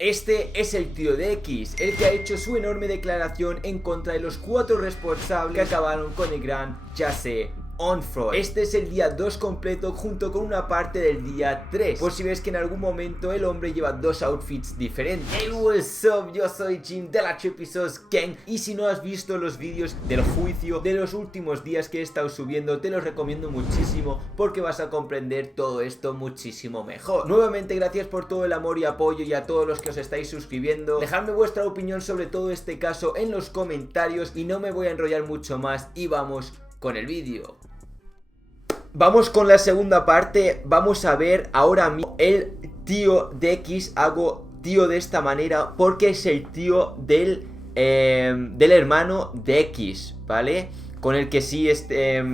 Este es el tío de X, el que ha hecho su enorme declaración en contra de los 4 responsables que acabaron con el gran Juicio Dia. Este es el día 2 completo junto con una parte del día 3, por si ves que en algún momento el hombre lleva 2 outfits diferentes. Hey, what's up, yo soy Jim de la Trippy Gang, y si no has visto los vídeos del juicio de los últimos días que he estado subiendo, te los recomiendo muchísimo porque vas a comprender todo esto muchísimo mejor. Nuevamente gracias por todo el amor y apoyo, y a todos los que os estáis suscribiendo. Dejadme vuestra opinión sobre todo este caso en los comentarios, y no me voy a enrollar mucho más y vamos con el vídeo. Vamos con la segunda parte. Vamos a ver ahora mismo el tío de X. Hago tío de esta manera porque es el tío del hermano de X, ¿vale? Con el que sí,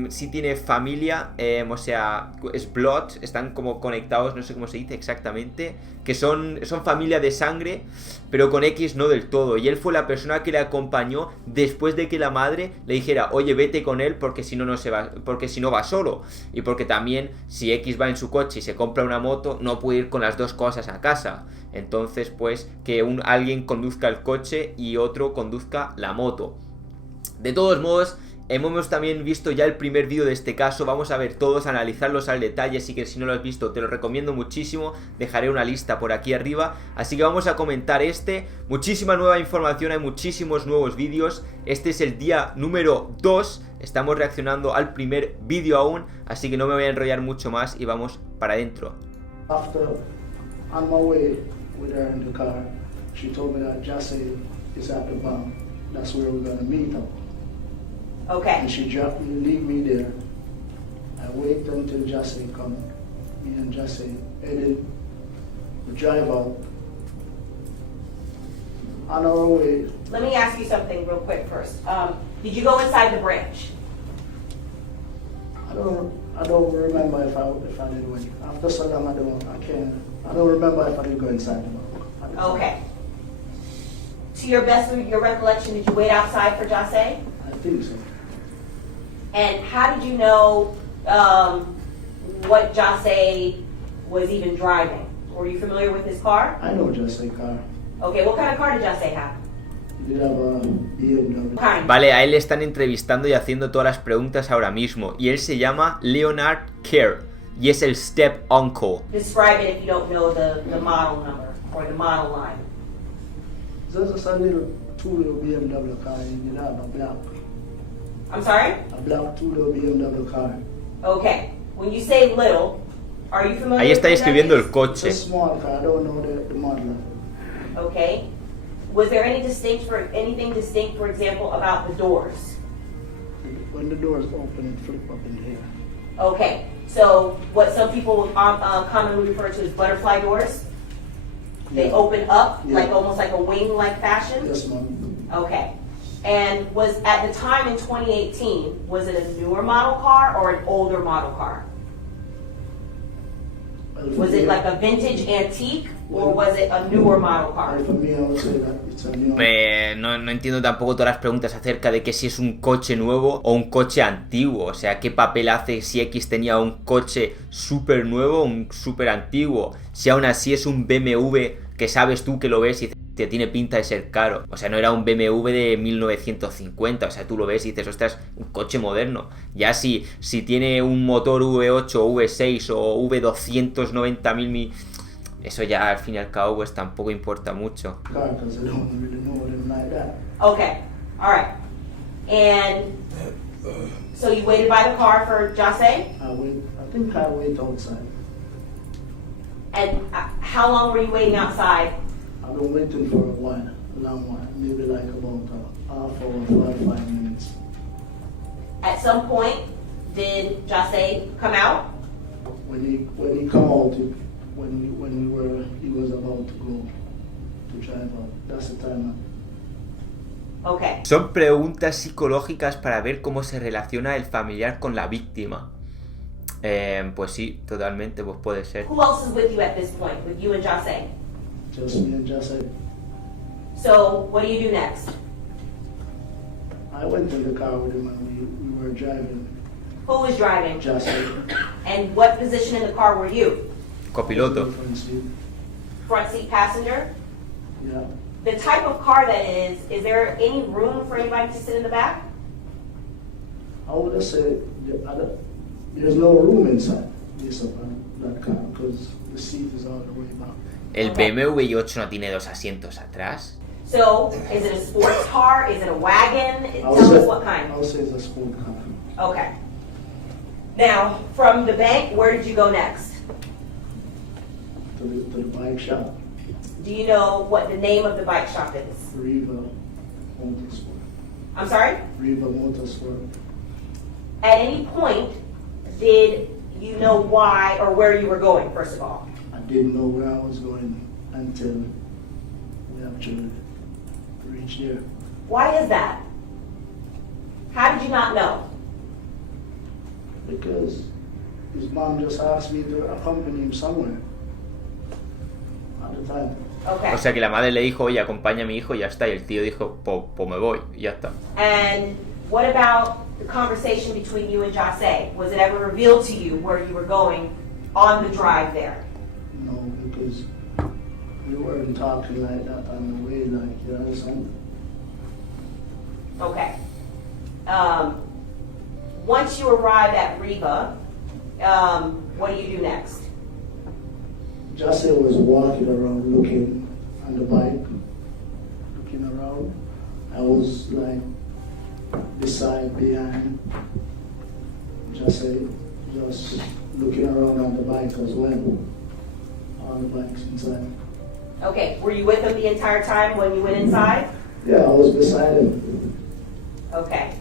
sí tiene familia, o sea, es blood, están como conectados, no sé cómo se dice exactamente, que son familia de sangre, pero con X no del todo. Y él fue la persona que le acompañó después de que la madre le dijera, oye, vete con él porque si no se va, porque si no va solo. Y porque también si X va en su coche y se compra una moto, no puede ir con las dos cosas a casa. Entonces, pues, que alguien conduzca el coche y otro conduzca la moto. De todos modos, hemos también visto ya el primer vídeo de este caso. Vamos a ver todos, analizarlos al detalle, así que si no lo has visto te lo recomiendo muchísimo. Dejaré una lista por aquí arriba, así que vamos a comentar muchísima nueva información, hay muchísimos nuevos vídeos. Este es el día número 2, estamos reaccionando al primer vídeo aún, así que no me voy a enrollar mucho más y vamos para adentro. After on my way with her in the car, she told me that Juicio is at the bank. That's where we're gonna meet up. Okay. And she dropped me, leave me there. I wait until Juicio come. Me and Juicio headed, we drive out. On our way. Let me ask you something real quick first. Did you go inside the branch? I don't remember if I did win. After so long I don't remember if I did go inside the bank. Okay. To your best of your recollection, did you wait outside for Juicio? I think so. And how did you know what Juicio was even driving? Were you familiar with his car? I know Juicio car. Okay, what kind of car did Juicio have? He did have a BMW. Kind. Vale, a él le están entrevistando y haciendo todas las preguntas ahora mismo. Y él se llama Leonard Kerr y es el step uncle. Describe it if you don't know the model number or the model line. There's just a little two-door BMW car and you have a black. I'm sorry? A black two-door BMW car. Okay. When you say little, are you familiar Ahí está with describiendo el It's a coche. small car, I don't know the model. Okay. Was there anything distinct, for example, about the doors? When the doors open, it flip up in here. Okay. So what some people commonly refer to as butterfly doors? They Yeah. open up, Yeah. like almost like a wing-like fashion? Yes, ma'am. Okay. And was at the time in 2018, was it a newer model car or an older model car? Well, for Was me, it like a vintage antique or was it a newer model car? For me, I would say that it's a new. No entiendo tampoco todas las preguntas acerca de que si es un coche nuevo o un coche antiguo. O sea, ¿qué papel hace si X tenía un coche súper nuevo o un súper antiguo? Si aún así es un BMW que sabes tú que lo ves y te tiene pinta de ser caro. O sea, no era un BMW de 1950. O sea, tú lo ves y dices, ostras, un coche moderno. Ya si tiene un motor V8 o V6 o V290.000... Eso ya al fin y al cabo pues tampoco importa mucho. Car, 'cause I don't really know them like that. Okay. All right. And so you waited by the car for Juicio? I think I wait outside. And how long were you waiting outside? I've been waiting for a while, a long while, maybe like about a half hour, 45 minutes. At some point, did Juicio come out? When he come out, he was about to go to drive out. That's the time. Okay. Son preguntas psicológicas para ver cómo se relaciona el familiar con la víctima. Pues sí, totalmente, pues puede ser. Who else is with you at this point, with you and Juicio? Just me and Juicio. So what do you do next? I went in the car with him and we were driving. Who was driving? Juicio. And what position in the car were you? Copiloto. Front seat. Front seat passenger? Yeah. The type of car that is there any room for anybody to sit in the back? I would have said there's no room inside this that car because the seat is all the way back. El BMW i8 no tiene dos asientos atrás. So, is it a sports car? Is it a wagon? I'll Tell say- us what kind. I would say it's a sport car. Okay. Now, from the bank, where did you go next? To the bike shop, Do you know what the name of the bike shop is? Riva Motorsports. I'm sorry? Riva Motorsports. At any point, did you know why or where you were going, first of all? I didn't know where I was going until we actually reached there. Why is that? How did you not know? Because his mom just asked me to accompany him somewhere at the time. Okay. O sea que la madre le dijo, oye, acompaña a mi hijo y ya está. Y el tío dijo, pues me voy, y ya está. And what about the conversation between you and Jose? Was it ever revealed to you where you were going on the drive there? No, because we weren't talking like that on the way, like, you understand? Okay. Once you arrive at Riva, what do you do next? Jose was walking around looking on the bike, looking around. I was like behind Jose, just looking around on the bike as well. On the bikes inside. Okay, were you with him the entire time when you went inside? Yeah, I was beside him. Okay.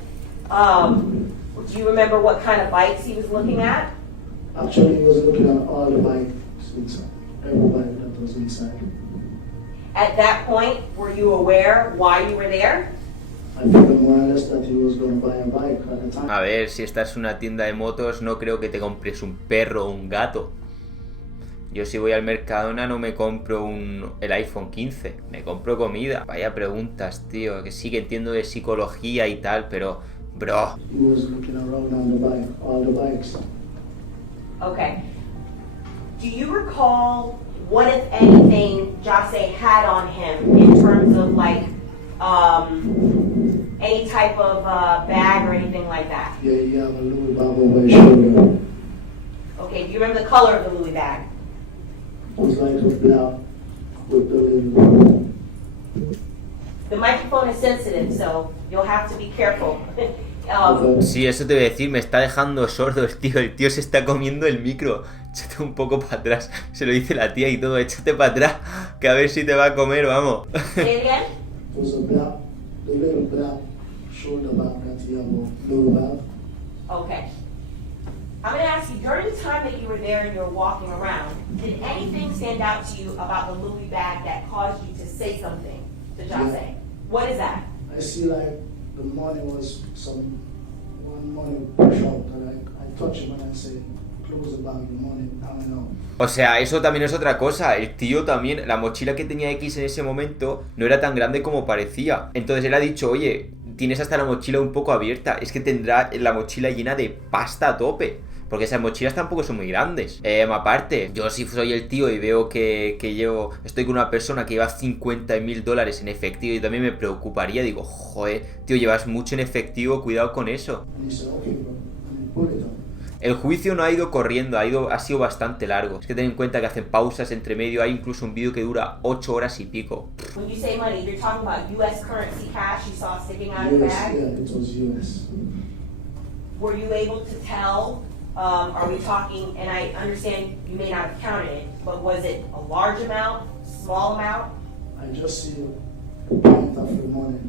Do you remember what kind of bikes he was looking at? Actually, he was looking at all the bikes inside, everybody that was inside. At that point, were you aware why you were there? I figured more or less that he was going to buy a bike at the time. A ver, si esta es una tienda de motos, no creo que te compres un perro o un gato. Yo si voy al Mercadona no me compro el iPhone 15, me compro comida. Vaya preguntas, tío, que sí que entiendo de psicología y tal, pero, bro. He was looking around on the bike, all the bikes. Okay. Do you recall what, if anything, Jose had on him in terms of like any type of bag or anything like that? Yeah, he have a little bag over his shoulder. Okay, do you remember the color of the Louis bag? It was like a black with the little... The microphone is sensitive, so you'll have to be careful. Sí, eso te voy a decir, me está dejando sordo el tío se está comiendo el micro. Échate un poco para atrás, se lo dice la tía y todo, échate para atrás, que a ver si te va a comer, vamos. Say it again? It was a black, the little black shoulder bag that he have a little bag. Okay. I'm going to ask you, during the time that you were there and you were walking around, did anything stand out to you about the Louis bag that caused you to say something to Jose? Yeah. What is that? I see like the money was one money push out and I touch him and I say, close the bag, the money, I know. O sea, eso también es otra cosa. El tío también, la mochila que tenía X en ese momento no era tan grande como parecía. Entonces él ha dicho, oye, tienes hasta la mochila un poco abierta. Es que tendrá la mochila llena de pasta a tope. Porque esas mochilas tampoco son muy grandes. Aparte, yo si soy el tío y veo que estoy con una persona que lleva $50,000 en efectivo y también me preocuparía, digo, joder, tío, llevas mucho en efectivo, cuidado con eso. And he said, okay, bro, and he put it on. El juicio no ha ido corriendo, ha sido bastante largo. Es que ten en cuenta que hacen pausas entre medio, hay incluso un vídeo que dura 8 horas y pico. When you say money, you're talking about U.S. currency cash you saw sticking out of the US, bag? yeah, it was US. Were you able to tell, are we talking, and I understand you may not have counted it, but was it a large amount, small amount? I just see a pint of the money.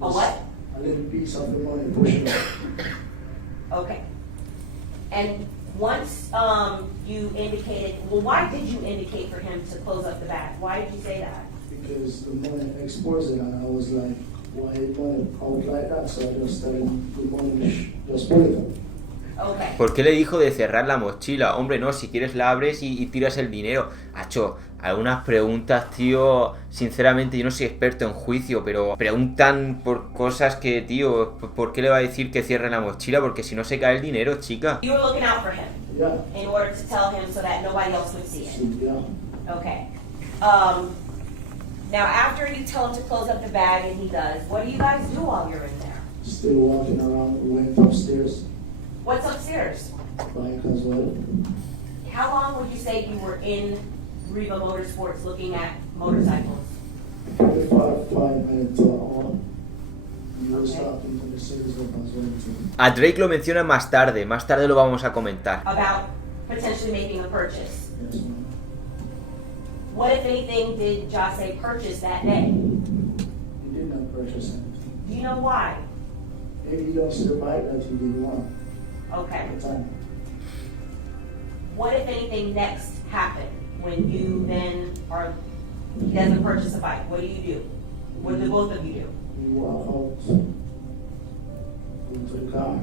A what? A little piece of the money pushing out. Okay. And once you indicated, well, why did you indicate for him to close up the bag? Why did you say that? Because the money exposed it and I was like, why money out like that? So I just tell him the money, just put it on. Okay. ¿Por qué le dijo de cerrar la mochila? Hombre, no, si quieres la abres y tiras el dinero. Hacho, algunas preguntas, tío, sinceramente yo no soy experto en juicio, pero preguntan por cosas que, tío, ¿por qué le va a decir que cierre la mochila? Porque si no se cae el dinero, chica. You were looking out for him Yeah. in order to tell him so that nobody else would see it. Yeah. Okay. Now, after you tell him to close up the bag and he does, what do you guys do while you're in there? Still walking around, we went upstairs. What's upstairs? Bike as well. How long would you say you were in Riva Motorsports looking at motorcycles? 45 minutes to an hour. You was Okay. talking to the sales rep as well too. A Drake lo menciona más tarde lo vamos a comentar. About potentially making a purchase. Yes, ma'am. What, if anything, did Jase purchase that day? He did not purchase anything. Do you know why? Maybe he don't see the bike that he did want Okay. at the time. What, if anything, next happened when you then are, he doesn't purchase a bike? What do you do? What do the both of you do? We walk out into the car.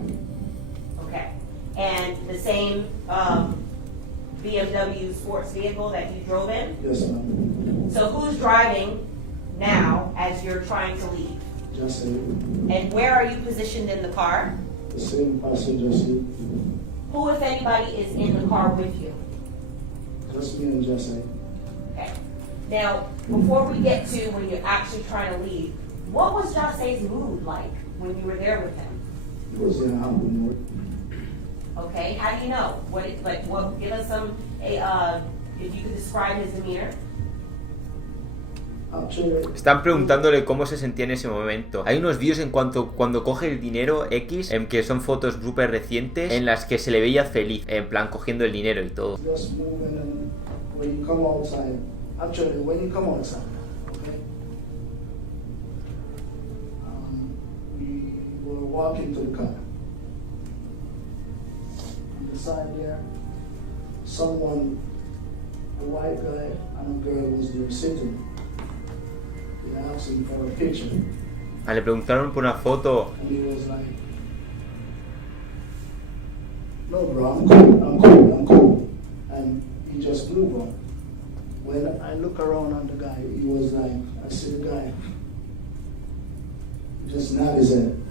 Okay. And the same BMW sports vehicle that you drove in? Yes, ma'am. So who's driving now as you're trying to leave? Just say And where are you positioned in the car? the same passenger seat. Who, if anybody, is in the car with you? Just me and Jesse. Okay. Now, before we get to when you're actually trying to leave, what was Jase's mood like when you were there with him? He was in a happy mood. Okay, how do you know? Give us some, if you could describe his demeanor. Actually, Están preguntándole cómo se sentía en ese momento. Hay unos vídeos en cuando coge el dinero X, en que son fotos súper recientes, en las que se le veía feliz, en plan cogiendo el dinero y todo. just moving and when you come outside. Actually, when you come outside, okay? We were walking to the car. On the side there, someone, a white guy and a girl was there sitting. They asked him for a picture. Le preguntaron por una foto. And he was like, no bro, I'm cool. And he just moved on. When I look around on the guy, he was like, I see the guy, just nod his head.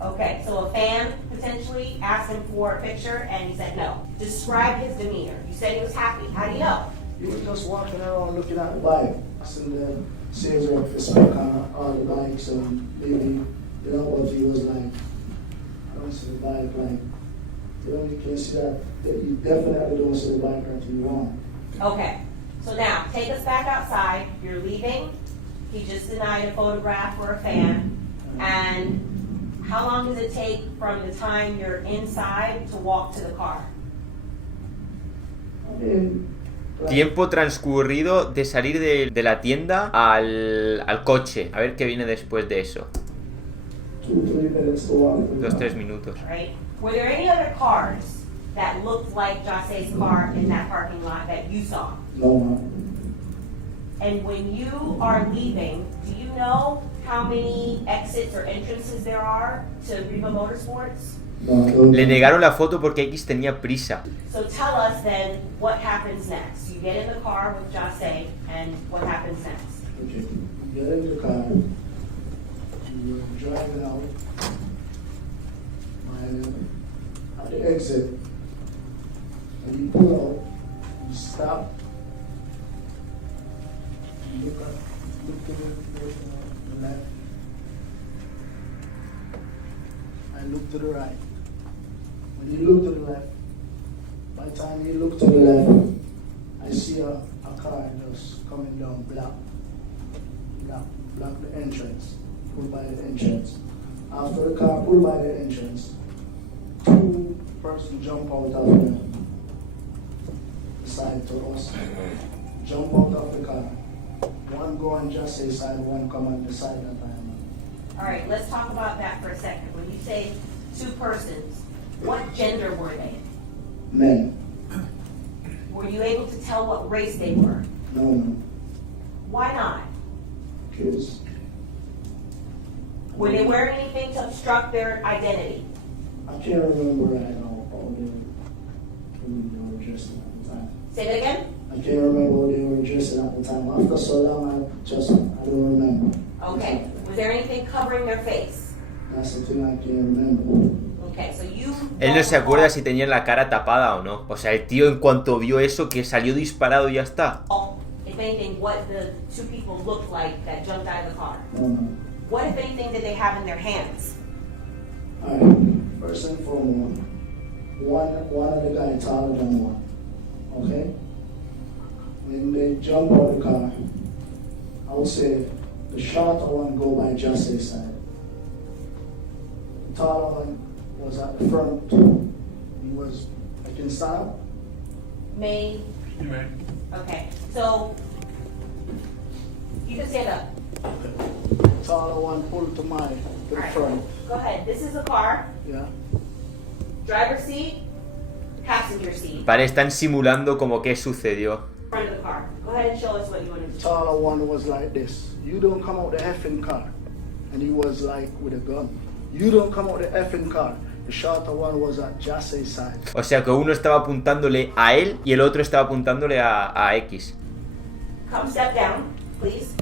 Okay, so a fan potentially asked him for a picture and he said no. Describe his demeanor. You said he was happy. How do you know? He was just walking around looking at the bike. And the sales rep to speak on all the bikes and maybe, you know what he was like, I don't see the bike like, you know, you can see that you definitely don't see the bike that you want. Okay, so now take us back outside. You're leaving. He just denied a photograph for a fan. And how long does it take from the time you're inside to walk to the car? I mean, like, Tiempo transcurrido de salir de la tienda al coche. A ver qué viene después de eso. 2-3 minutes to walk. 2-3 minutos. Right? Were there any other cars that looked like Jase's car in that parking lot that you saw? No, man. And when you are leaving, do you know how many exits or entrances there are to Riva Motorsports? No, I don't. Le negaron la foto porque X tenía prisa. So tell us then what happens next. You get in the car with Jase, and what happens next? Okay. You get in the car. You were driving out. And at the exit, and you pull out, you stop. You look to the left. And look to the right. When you look to the left, by the time you look to the left, I see a car just coming down, block the entrance, pull by the entrance. After the car pull by the entrance, 2 persons jump out of the side to us, jump out of the car. One go on Jesse's side, one come on the side that I am on. All right, let's talk about that for a second. When you say 2 persons, what gender were they? Men. Were you able to tell what race they were? No. Why not? Kids. Were they wearing anything to obstruct their identity? I can't remember right now how they were dressing at the time. Say that again? I can't remember what they were dressing at the time. After so long, I don't remember. Okay. Was there anything covering their face? That's the thing I can't remember. Okay, so you... Él no se acuerda si tenía la cara tapada o no. O sea, el tío en cuanto vio eso, que salió disparado y ya está. if anything, what the two people looked like that jumped out of the car? No. What, if anything, did they have in their hands? Alright, first and foremost, one of the guys taller than one. Okay? When they jump out of the car, I would say the shorter one go by Juicio's side. The taller one was at the front. He was like in style. May. Right. Okay. So you can stand up. The taller one pulled to the Alright. front. Go ahead. This is the car. Yeah. Driver's seat, passenger seat, Vale, están simulando como que sucedió. front of the car. Go ahead and show us what you want to The do. taller one was like this. You don't come out the effing car. And he was like with a gun. You don't come out the effing car. The shorter one was at Juicio's side. O sea que uno estaba apuntándole a él y el otro estaba apuntándole a X. Come step down, please.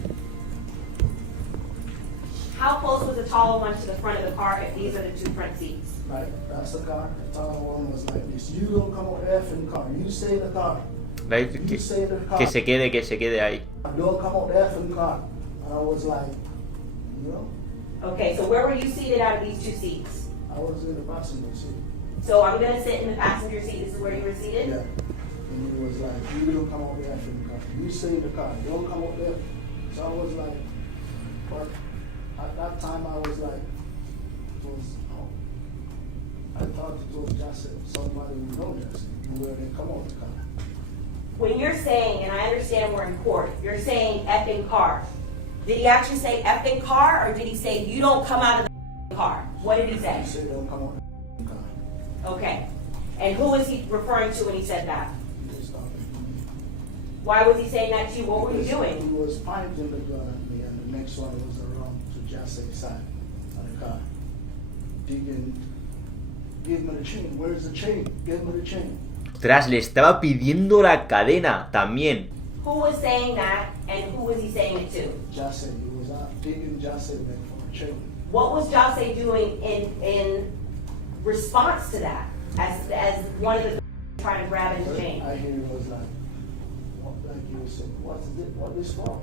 How close was the taller one to the front of the car if these are the two front seats? Right, that's the car. The taller one was like this. You don't come out the effing car. You stay in the car. ¿Veis? You stay in the car. Que se quede ahí. Don't come out the effing car. And I was like, you know, Okay, so where were you seated out of these two seats? I was in the passenger seat. So I'm gonna sit in the passenger seat. This is where you were seated? Yeah. And he was like, you don't come out the effing car. You stay in the car. Don't come out there. So I was like, but at that time I was like, I thought it was just somebody who knows us, where they come out the car. When you're saying, and I understand we're in court, you're saying effing car. Did he actually say effing car, or did he say you don't come out of the car? What did he say? He said don't come out the car. Okay. And who was he referring to when he said that? He was talking to me. Why was he saying that to you? What were you doing? He was pointing the gun at me, and the next one was around to Juicio's side of the car. Digging, give me the chain. Where's the chain? Give me the chain. Ostras, le estaba pidiendo la cadena también. Who was saying that, and who was he saying it to? Juicio, he was digging Juicio back for a chain. What was Juicio doing in response to that? As one of the trying to grab into Jane? I hear it was like he was saying, what is wrong?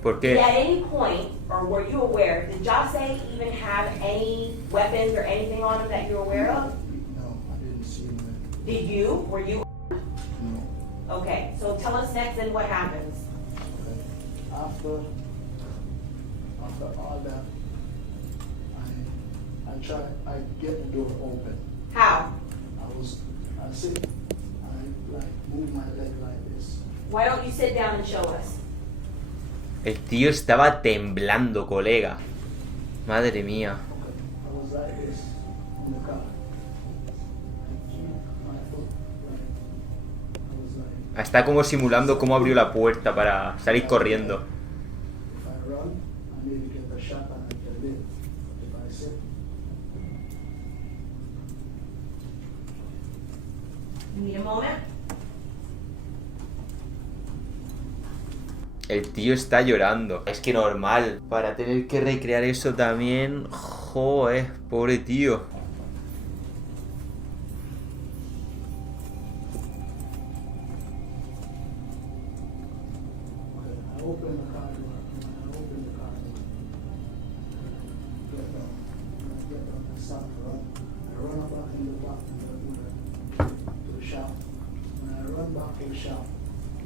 ¿Por Did qué? at any point, or were you aware, did Juicio even have any weapons or anything on him that you're aware of? No, I didn't see him. Did you? Were you? No. Okay, so tell us next then what happens. Okay. After all that, I get the door open. How? I sit, I like move my leg like this. Why don't you sit down and show us? El tío estaba temblando, colega. Madre mía. Okay. I was like this in the car. I keep my foot like, I was like, Está como simulando cómo abrió la puerta para salir corriendo. if I run, I need to get the shot and I can live. If I sit, You need a moment? El tío está llorando. Es que normal. Para tener que recrear eso también. Joder, pobre tío. I open the car door. When I open the car door, I get down and start to run. I run back in the back to the shop. When I run back to the shop,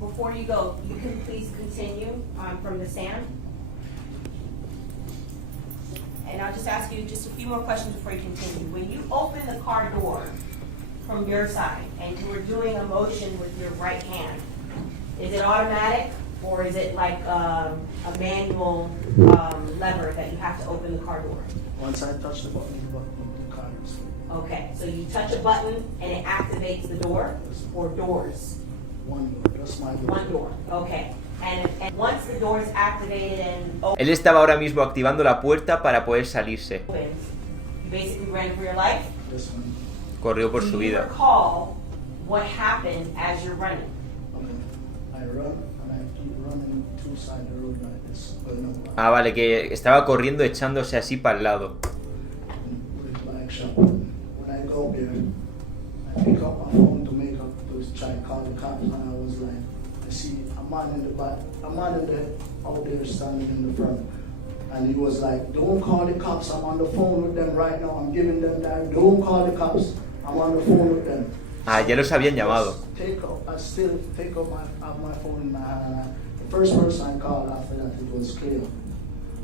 Before you go, you can please continue from the stand. And I'll just ask you just a few more questions before you continue. When you open the car door from your side and you were doing a motion with your right hand, is it automatic or is it like a manual lever that you have to open the car door? once I touch the button, the car is free. Okay, so you touch a button and it activates the door or doors? One door, that's my door. One door, okay. And once the door is activated and Él estaba ahora mismo activando la puerta para poder salirse. opens, you basically ran for your life? This one. Corrió por Do su you vida. recall what happened as you're running? Okay. I run and I keep running two sides of the road like this. But no, Ah, vale, que estaba corriendo echándose así para el lado. with like shop. When I go there, I pick up my phone to make up to try to call the cops, and I was like, I see a man in the back, a man in the out there standing in the front. And he was like, don't call the cops, I'm on the phone with them right now, I'm giving them that, don't call the cops, I'm on the phone with them. Ah, ya los habían llamado. I still take up my phone in my hand, and the first person I called after that, it was Cleo.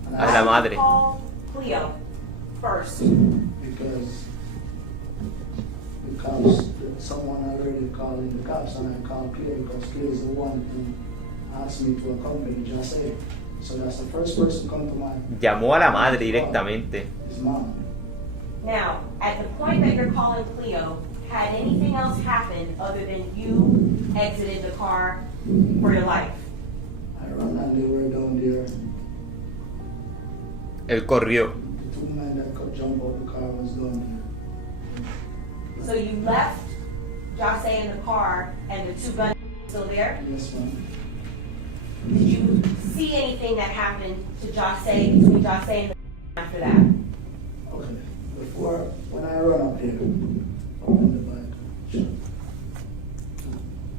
And A la madre. Call Cleo first. Because the cops, someone already called in the cops, and I called Cleo because Cleo is the one who asked me to accompany Jose. So that's the first person come to mind. Llamó a la madre directamente. His mom. Now, at the point that you're calling Cleo, had anything else happened other than you exited the car for your life? I ran and they were down there. Él corrió. The two men that could jump out the car was down there. So you left Jose in the car and the two guns still there? Yes, ma'am. Did you see anything that happened to Jose, between Jose and the after that? Okay. Before, when I run up there, up in the back,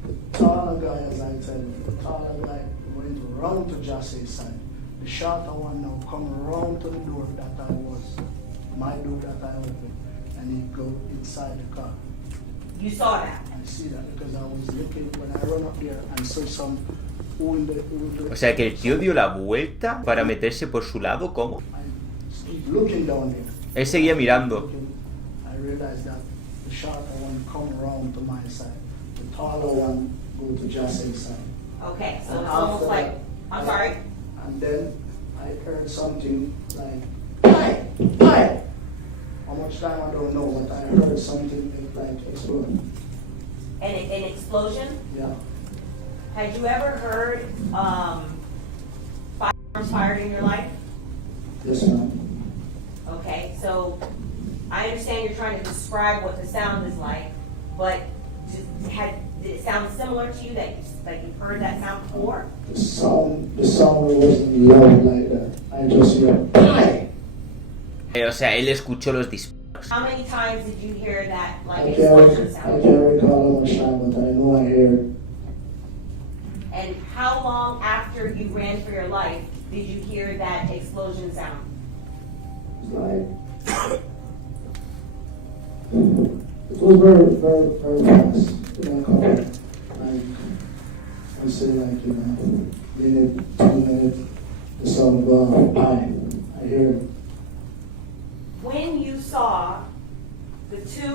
the taller guy, as I tell you, the taller guy went round to Jose's side. The shorter one now come round to the door that I was, my door that I opened, and he go inside the car. You saw that? I see that because I was looking, when I run up there and saw some wounded. O sea que el tío dio la vuelta para meterse por su lado, ¿cómo? I keep looking down there. Él seguía mirando. I realized that the shorter one come around to my side. The taller one go to Jose's side. Okay, so And it's almost after like, that, I'm sorry? And then I heard something like, "Hi, hi." How much time I don't know, but I heard something like explode. An explosion? Yeah. Had you ever heard firearms fired in your life? Yes, ma'am. Okay, so I understand you're trying to describe what the sound is like, but did it sound similar to you that you've heard that sound before? The sound wasn't loud like that. I just heard, "Hi." O sea, él escuchó los disparos. How many times did you hear that like I explosion can't sound? recall how much time, but I know I heard. And how long after you ran for your life did you hear that explosion sound? Like, it was very, very, very fast. You know, like, I say like, minute, 2 minutes, the sound go off, I hear it. When you saw the two,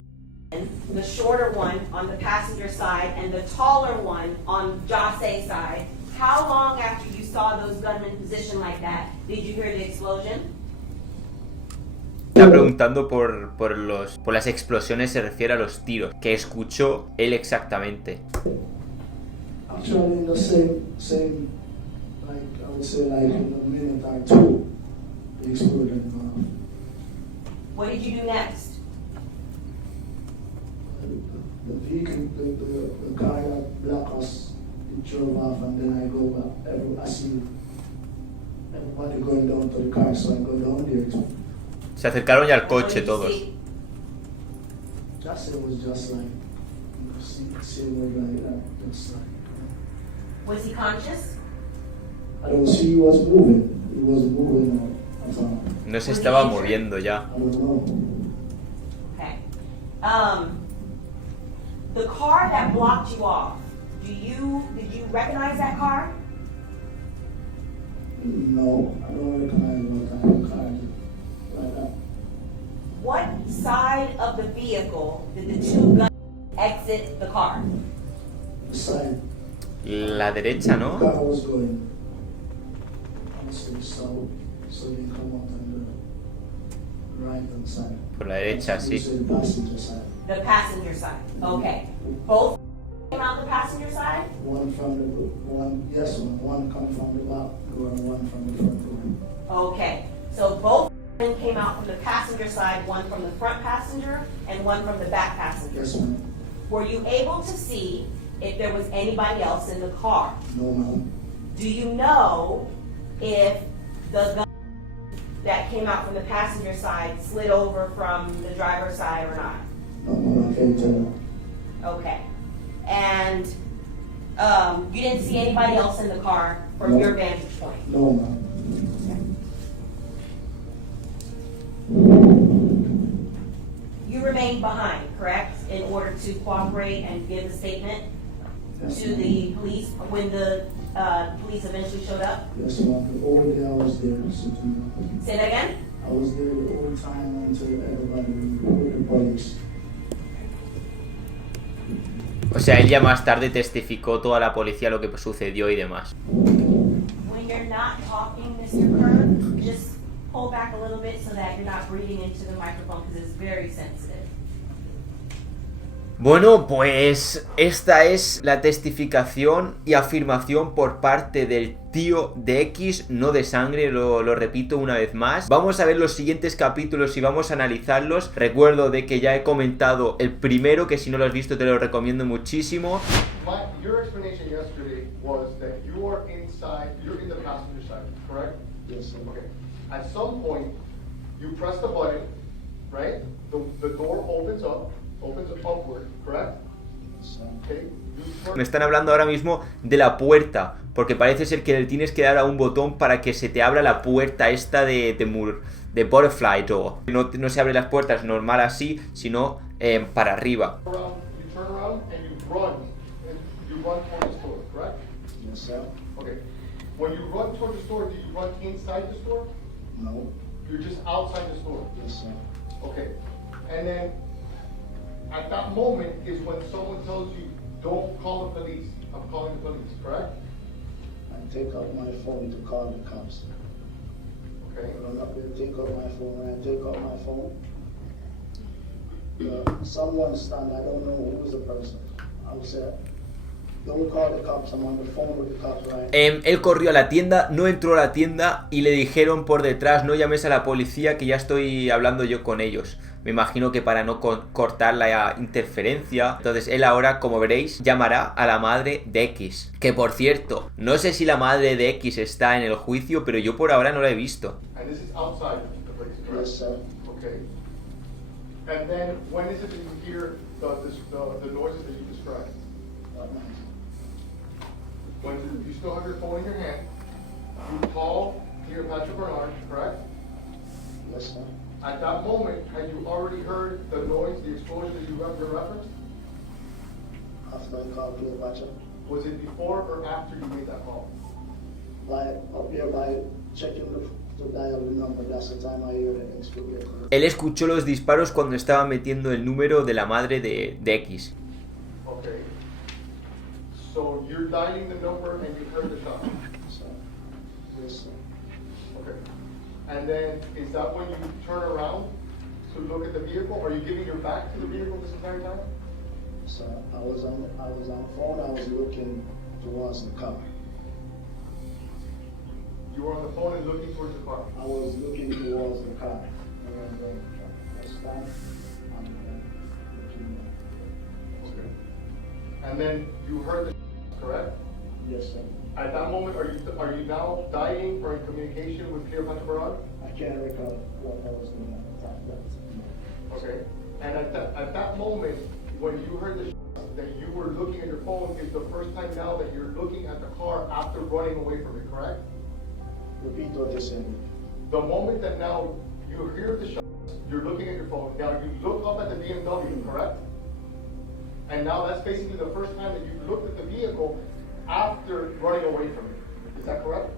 the shorter one on the passenger side and the taller one on Jose's side, how long after you saw those gunmen positioned like that did you hear the explosion? Está preguntando por las explosiones, se refiere a los tiros que escuchó él exactamente. Actually, in the same, like, I would say like in a minute or two, the explosion went off. What did you do next? The vehicle, the car that blocked us, it drove off, and then I go back. I see everybody going down to the car, so I go down there too. Se acercaron ya al And what coche did you todos. see? Just it was just like, see it was like that, just like. Was he conscious? I don't see he was moving. He wasn't moving at all. No se estaba moviendo ya. I don't know. Okay. The car that blocked you off, did you recognize that car? No, I don't recognize what kind of car it is. Like that. What side of the vehicle did the two guns exit the car? The side. La derecha, The ¿no? car was going. Honestly, so they come out on the right hand side. Por la derecha, You sí. say the passenger side. The passenger side. Okay. Both came out the passenger side? One come from the back door and one from the front door. Okay. So both men came out from the passenger side, one from the front passenger and one from the back passenger. Yes, ma'am. Were you able to see if there was anybody else in the car? No, ma'am. Do you know if the gun that came out from the passenger side slid over from the driver's side or not? No, ma'am, I can't tell. Okay. And You didn't see anybody else in the car from No. your vantage point. No, ma'am. You remained behind, correct, in order to cooperate and give a statement Yes, to ma'am. the police when the police eventually showed up? Yes, ma'am. The whole day I was there, sitting there. Say that again? I was there the whole time until everybody with the police. O sea, él ya más tarde testificó toda la policía lo que sucedió y demás. When you're not talking, Mr. Kerr, just pull back a little bit so that you're not breathing into the microphone because it's very sensitive. Bueno, pues esta es la testificación y afirmación por parte del tío de X, no de sangre, lo repito una vez más. Vamos a ver los siguientes capítulos y vamos a analizarlos. Recuerdo de que ya he comentado el primero, que si no lo has visto te lo recomiendo muchísimo. Your explanation yesterday was that you are inside, you're in the passenger side, correct? Yes, sir. Okay. At some point, you press the button, right? The door opens upward, correct? Yes, sir. Okay. You Me están hablando ahora mismo de la puerta, porque parece ser que le tienes que dar a un botón para que se te abra la puerta esta de butterfly door. No se abren las puertas normal así, sino para arriba. turn around and you run toward the store, correct? Yes, sir. Okay. When you run toward the store, do you run inside the store? No. You're just outside the store. Yes, sir. Okay. And then at that moment is when someone tells you, don't call the police. I'm calling the police, correct? I take out my phone to call the cops. Okay. When I'm up there, take out my phone. When I take out my phone, someone stand, I don't know who was the person. I would say, don't call the cops, I'm on the phone with the cops, right? Él corrió a la tienda, no entró a la tienda y le dijeron por detrás, no llames a la policía que ya estoy hablando yo con ellos. Me imagino que para no cortar la interferencia. Entonces él ahora, como veréis, llamará a la madre de X. Que por cierto, no sé si la madre de X está en el juicio, pero yo por ahora no la he visto. And this is outside the place, correct? Yes, sir. Okay. And then when is it that you hear the noises that you described? When you still have your phone in your hand, you call Peter Patrick Bernard, correct? Yes, sir. At that moment, had you already heard the noise, the explosion that you referenced? After I called Cleopatra, Was it before or after you made that call? up here by checking to dial the number, that's the time I hear the explosion. Él escuchó los disparos cuando estaba metiendo el número de la madre de X. Okay. So you're dialing the number and you heard the shot. So, yes, sir. Okay. And then is that when you turn around to look at the vehicle? Are you giving your back to the vehicle this entire time? So I was on the phone, I was looking towards the car. You were on the phone and looking towards the car. I was looking towards the car. And then I stopped, and then looking. Okay. And then you heard the correct? Yes, sir. At that moment, are you now dying or in communication with Cleopatra Bernard? I can't recall what I was doing at the time. Okay. And at that moment, when you heard the that you were looking at your phone, is the first time now that you're looking at the car after running away from it, correct? Repeat what you said. The moment that now you hear the shots, you're looking at your phone. Now you look up at the BMW, correct? And now that's basically the first time that you've looked at the vehicle after running away from it. Is that correct?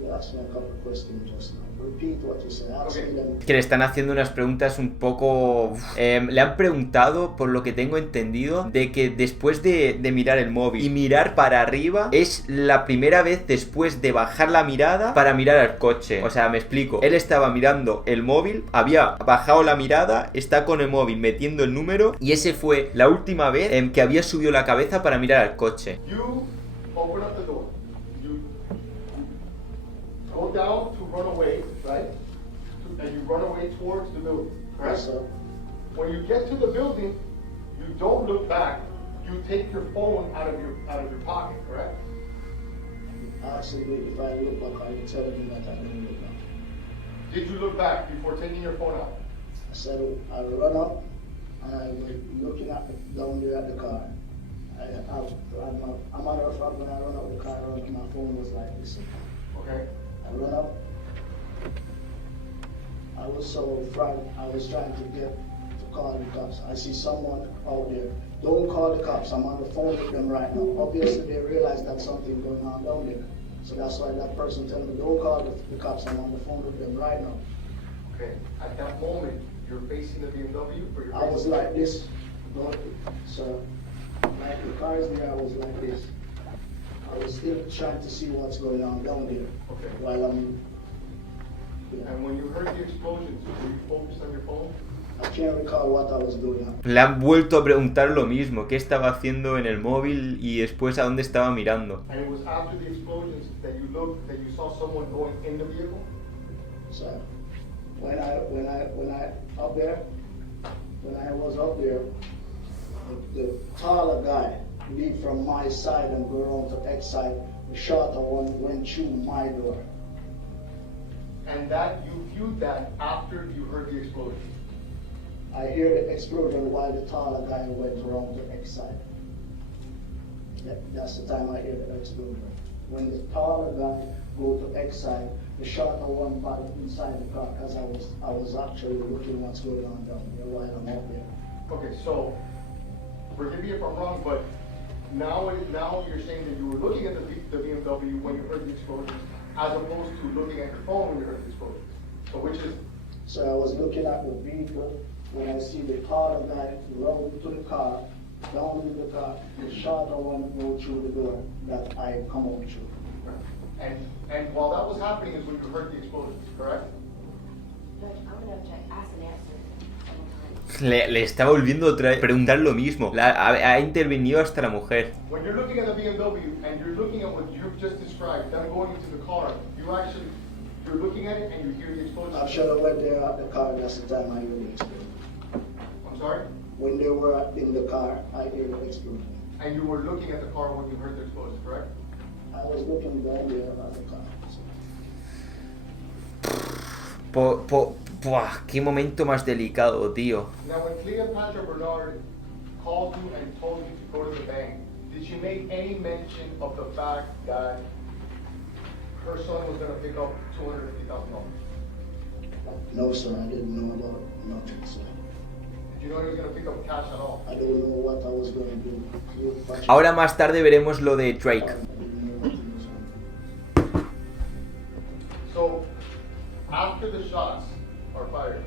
You asked me a couple of questions just now. Repeat what you said. Ask me them. Que le están haciendo unas preguntas un poco... le han preguntado, por lo que tengo entendido, de que después de mirar el móvil y mirar para arriba, es la primera vez después de bajar la mirada para mirar al coche. O sea, me explico. Él estaba mirando el móvil, había bajado la mirada, está con el móvil metiendo el número y ese fue la última vez que había subido la cabeza para mirar al coche. You open up the door. You go down to run away, right? And you run away towards the building, correct? Yes, sir. When you get to the building, you don't look back. You take your phone out of your pocket, correct? Actually, if I look back, are you telling me that I didn't look back? Did you look back before taking your phone out? I said I run up and I was looking at down there at the car. I'm on the front when I run up the car, my phone was like this. Okay. I run up. I was so frightened. I was trying to get to call the cops. I see someone out there. Don't call the cops. I'm on the phone with them right now. Obviously, they realize that something going on down there. So that's why that person telling me, don't call the cops. I'm on the phone with them right now. Okay. At that moment, you're facing the BMW, or you're I was like this. So, like the car is there, I was like this. I was still trying to see what's going on down there. Okay. While I'm. And when you heard the explosions, were you focused on your phone? I can't recall what I was doing. Le han vuelto a preguntar lo mismo, qué estaba haciendo en el móvil y después a dónde estaba mirando. And it was after the explosions that you looked, that you saw someone going in the vehicle? So when I up there, when I was up there, the taller guy leave from my side and go around to X side. The shorter one went through my door. And that, you viewed that after you heard the explosion? I hear the explosion while the taller guy went around to X side. That's the time I hear the explosion. When the taller guy go to X side, the shorter one back inside the car, because I was actually looking what's going on down there while I'm up there. Okay, so, forgive me if I'm wrong, but now you're saying that you were looking at the BMW when you heard the explosion, as opposed to looking at your phone when you heard the explosion. So which is? So I was looking at the vehicle when I see the taller guy run to the car, down in the car, the shorter one go through the door that I come out through. And while that was happening is when you heard the explosions, correct? Judge, I'm gonna ask an answer several times. Le está volviendo otra vez a preguntar lo mismo. Ha intervenido hasta la mujer. When you're looking at the BMW and you're looking at what you've just described, them going into the car, you're looking at it and you hear the explosion. I should have went there at the car, that's the time I heard the explosion. I'm sorry? When they were in the car, I hear the explosion. And you were looking at the car when you heard the explosion, correct? I was looking down there at the car. Qué momento más delicado, tío. Now, when Cleopatra Bernard called you and told you to go to the bank, did she make any mention of the fact that her son was going to pick up $250,000? No, sir, I didn't know about nothing, sir. Did you know he was going to pick up cash at all? I don't know what I was going to do. Ahora más tarde veremos lo de Drake. So, after the shots are fired,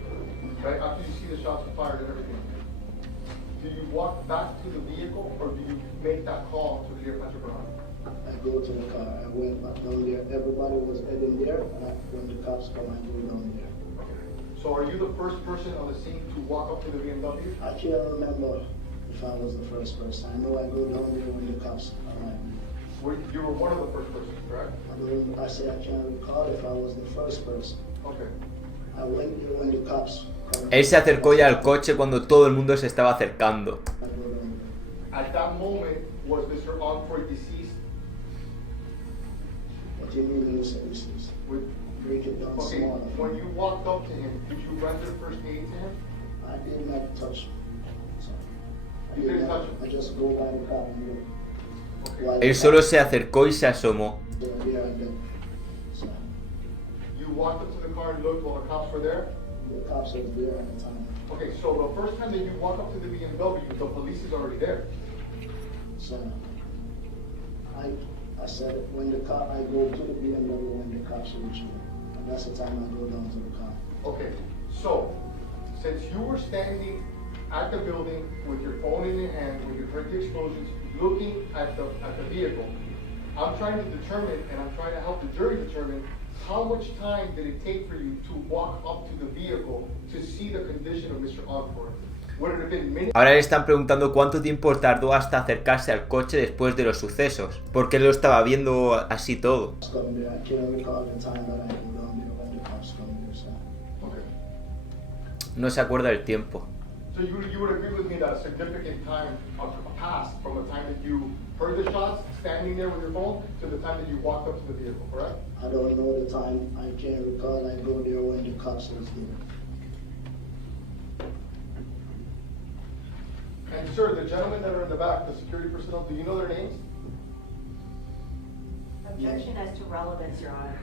right, after you see the shots are fired and everything, do you walk back to the vehicle or do you make that call to Cleopatra Bernard? I go to the car, I went back down there, everybody was heading there, and when the cops come, I go down there. Okay. So are you the first person on the scene to walk up to the BMW? I can't remember if I was the first person. I know I go down there when the cops arrive. You were one of the first persons, correct? I say I can't recall if I was the first person. Okay. I went there when the cops come. Él se acercó ya al coche cuando todo el mundo se estaba acercando. I go down there. At that moment, was Mr. Onfroy deceased? What do you mean when you say this? Break it down Okay, smaller. when you walked up to him, did you render first aid to him? I did not touch him. So, You didn't touch him? I just go by the car and look. While Él the solo cops se acercó y se asomó. were there and then, so, You walked up to the car and looked while the cops were there? the cops was there at the time. Okay, so the first time that you walk up to the BMW, the police is already there. So I said when the car, I go to the BMW when the cops reach me. And that's the time I go down to the car. Okay, so since you were standing at the building with your phone in your hand when you heard the explosions, looking at the vehicle, I'm trying to determine, and I'm trying to help the jury determine, how much time did it take for you to walk up to the vehicle to see the condition of Mr. Onfroy? Would it have been minutes? Ahora le están preguntando cuánto tiempo tardó hasta acercarse al coche después de los sucesos, porque él lo estaba viendo así todo. I can't recall the time that I go down there when the cops come there. So. Okay. No se acuerda del tiempo. So you would agree with me that a significant time passed from the time that you heard the shots, standing there with your phone, to the time that you walked up to the vehicle, correct? I don't know the time. I can't recall. I go there when the cops was there. And And sir, the gentlemen that are in the back, the security personnel, do you know their names? Objection as to relevance, Your Honor.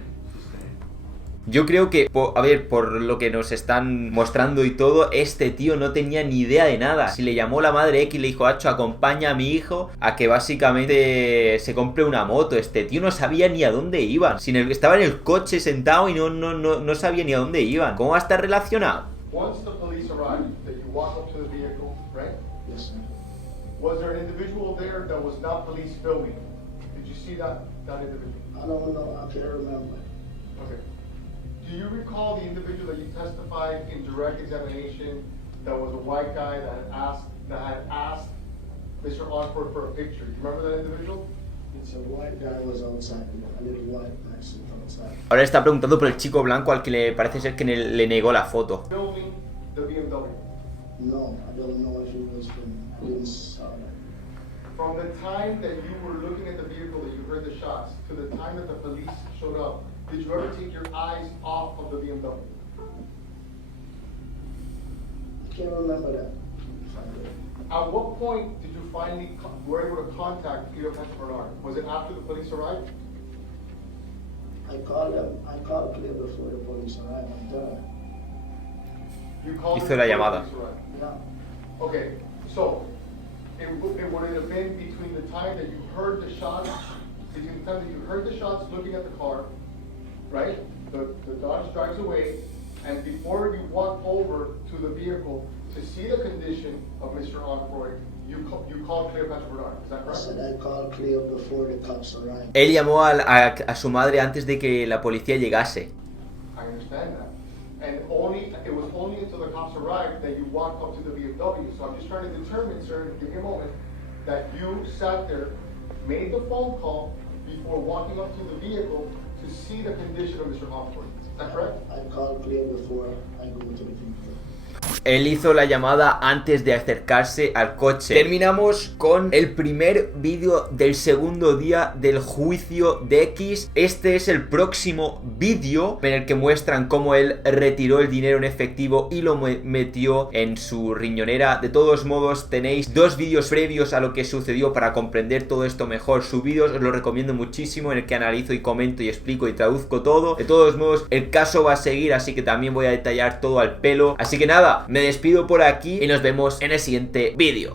Yo creo que, a ver, por lo que nos están mostrando y todo, este tío no tenía ni idea de nada. Si le llamó la madre X y le dijo, Hacho, acompaña a mi hijo a que básicamente se compre una moto. Este tío no sabía ni a dónde iban. Estaba en el coche sentado y no sabía ni a dónde iban. ¿Cómo va a estar relacionado? Once the police arrived, that you walk up to the vehicle, right? Yes, sir. Was there an individual there that was not police filming? Did you see that individual? I don't know, I can't remember. Okay. Do you recall the individual that you testified in direct examination that was a white guy that had asked Mr. Osborne for a picture? Do you remember that individual? It's a white guy was outside, a little white person outside. Ahora está preguntando por el chico blanco al que le parece ser que le negó la foto. Filming the BMW. No, I don't know if he was from, I didn't saw that. From the time that you were looking at the vehicle that you heard the shots to the time that the police showed up, did you ever take your eyes off of the BMW? I can't remember that. At what point did you finally were able to contact Peter Bernard? Was it after the police arrived? I called Clear before the police arrived. I'm done. You called Hizo him la before the llamada. police arrived? Yeah. Okay, so it would it have been between the time that you heard the shots, between the time that you heard the shots looking at the car, right? The Dodge drives away, and before you walk over to the vehicle to see the condition of Mr. Onfroy, you called Cleopatra Bernard, is that I correct? said I called Clear before the cops arrived. Él llamó a su madre antes de que la policía llegase. I understand that. And it was only until the cops arrived that you walked up to the BMW. So I'm just trying to determine, sir, give me a moment, that you sat there, made the phone call before walking up to the vehicle to see the condition of Mr. Onfroy. Is that correct? I called Clear before I go to the vehicle. Él hizo la llamada antes de acercarse al coche. Terminamos con el primer vídeo del segundo día del juicio de X. Este es el próximo vídeo en el que muestran cómo él retiró el dinero en efectivo y lo metió en su riñonera. De todos modos, tenéis dos vídeos previos a lo que sucedió para comprender todo esto mejor subidos. Os lo recomiendo muchísimo, en el que analizo y comento y explico y traduzco todo. De todos modos, el caso va a seguir, así que también voy a detallar todo al pelo. Así que nada, me despido por aquí y nos vemos en el siguiente vídeo.